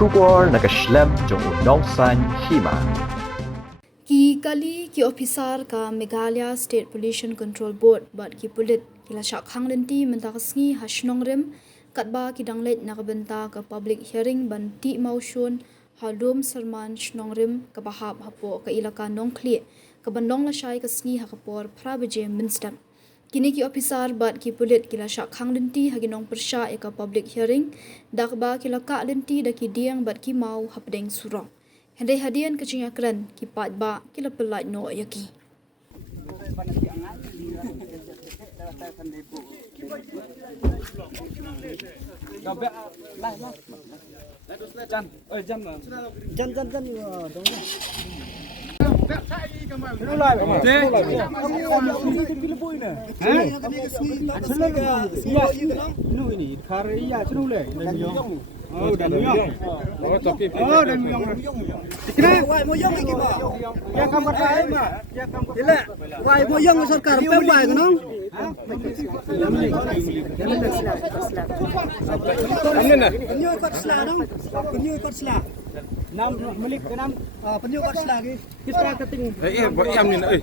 Shubor nakaslem jong unong san hima. Ki kali ki officer ka Meghalaya State Pollution Control Board bat ki pulit kila syak hang lenti mentakasngi hasnong rem katba ki danglet nakabenta ka public hearing ban ti motion halum serman shnong rem ka bahap hapo ka ilaka nong kli ka bandong la shai kasngi hakapor prabeje minstam. Kini ki officer bat ki pulit kila syak hang lenti haginong persya ka public hearing dakba kila ka lenti daki diang bat ki mau hapdeng surong. Hendai hadian kecing akran ki pat ba kila pelai no yaki. Oh, dan muyong. Oh, tapi. Oh, dan muyong. Kena wai muyong iki, Pak. Ya kamu kae, Pak. Ya kamu. Gila. Wai muyong sarkar pe wai kono. Amna. Penyu kot sela dong. Penyu kot sela. Nam milik ke nam penyu kot sela ki. Kita keting. Buat am ni.